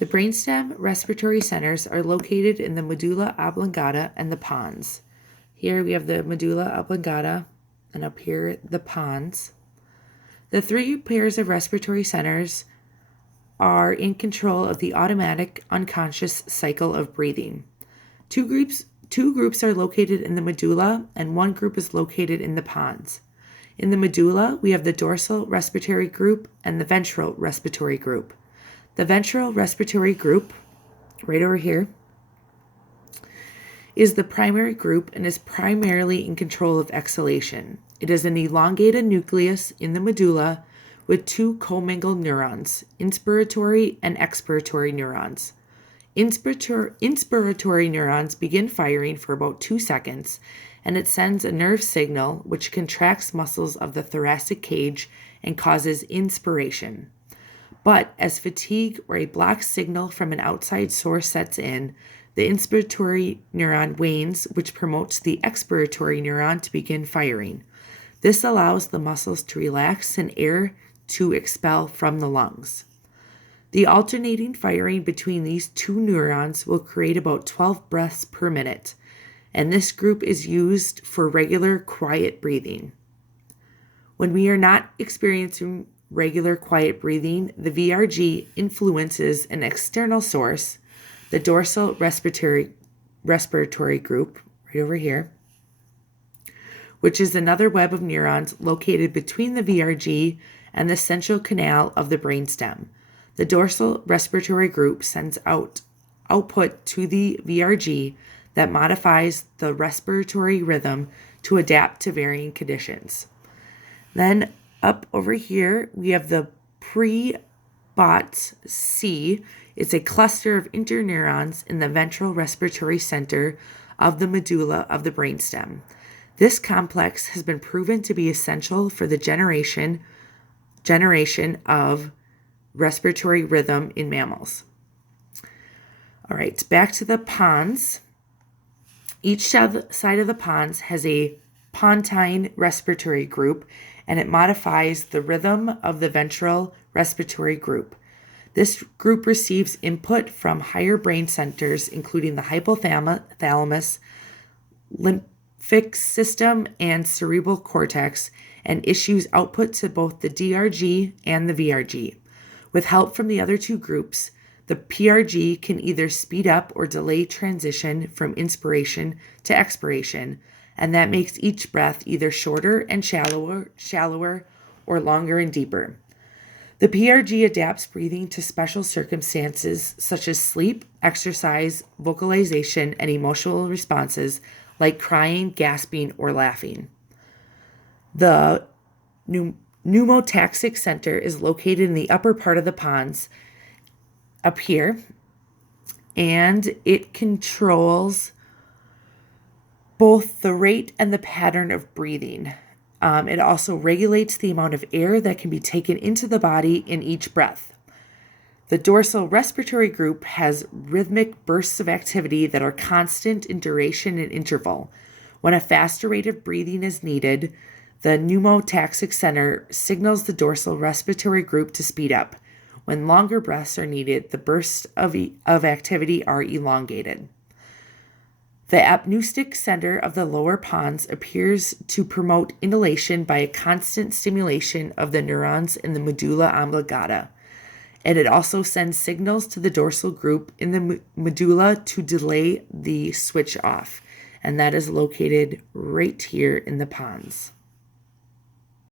The brainstem respiratory centers are located in the medulla oblongata and the pons. Here we have the medulla oblongata, and up here the pons. The three pairs of respiratory centers are in control of the automatic unconscious cycle of breathing. Two groups are located in the medulla, and one group is located in the pons. In the medulla, we have the dorsal respiratory group and the ventral respiratory group. The ventral respiratory group, right over here, is the primary group and is primarily in control of exhalation. It is an elongated nucleus in the medulla with two commingled neurons, inspiratory and expiratory neurons. Inspiratory neurons begin firing for about 2 seconds, and it sends a nerve signal which contracts muscles of the thoracic cage and causes inspiration. But as fatigue or a blocked signal from an outside source sets in, the inspiratory neuron wanes, which promotes the expiratory neuron to begin firing. This allows the muscles to relax and air to expel from the lungs. The alternating firing between these two neurons will create about 12 breaths per minute, and this group is used for regular quiet breathing. When we are not experiencing regular quiet breathing, the VRG influences an external source, the dorsal respiratory group, right over here, which is another web of neurons located between the VRG and the central canal of the brainstem. The dorsal respiratory group sends output to the VRG that modifies the respiratory rhythm to adapt to varying conditions. Then up over here, we have the pre-BOT C. It's a cluster of interneurons in the ventral respiratory center of the medulla of the brainstem. This complex has been proven to be essential for the generation of respiratory rhythm in mammals. All right, back to the pons. Each side of the pons has a pontine respiratory group, and it modifies the rhythm of the ventral respiratory group. This group receives input from higher brain centers, including the hypothalamus, lymphic system, and cerebral cortex, and issues output to both the DRG and the VRG. With help from the other two groups, the PRG can either speed up or delay transition from inspiration to expiration, and that makes each breath either shorter and shallower, or longer and deeper. The PRG adapts breathing to special circumstances such as sleep, exercise, vocalization, and emotional responses like crying, gasping, or laughing. The pneumotaxic center is located in the upper part of the pons, up here, and it controls both the rate and the pattern of breathing. It also regulates the amount of air that can be taken into the body in each breath. The dorsal respiratory group has rhythmic bursts of activity that are constant in duration and interval. When a faster rate of breathing is needed, the pneumotaxic center signals the dorsal respiratory group to speed up. When longer breaths are needed, the bursts of activity are elongated. The apneustic center of the lower pons appears to promote inhalation by a constant stimulation of the neurons in the medulla oblongata, and it also sends signals to the dorsal group in the medulla to delay the switch off, and that is located right here in the pons.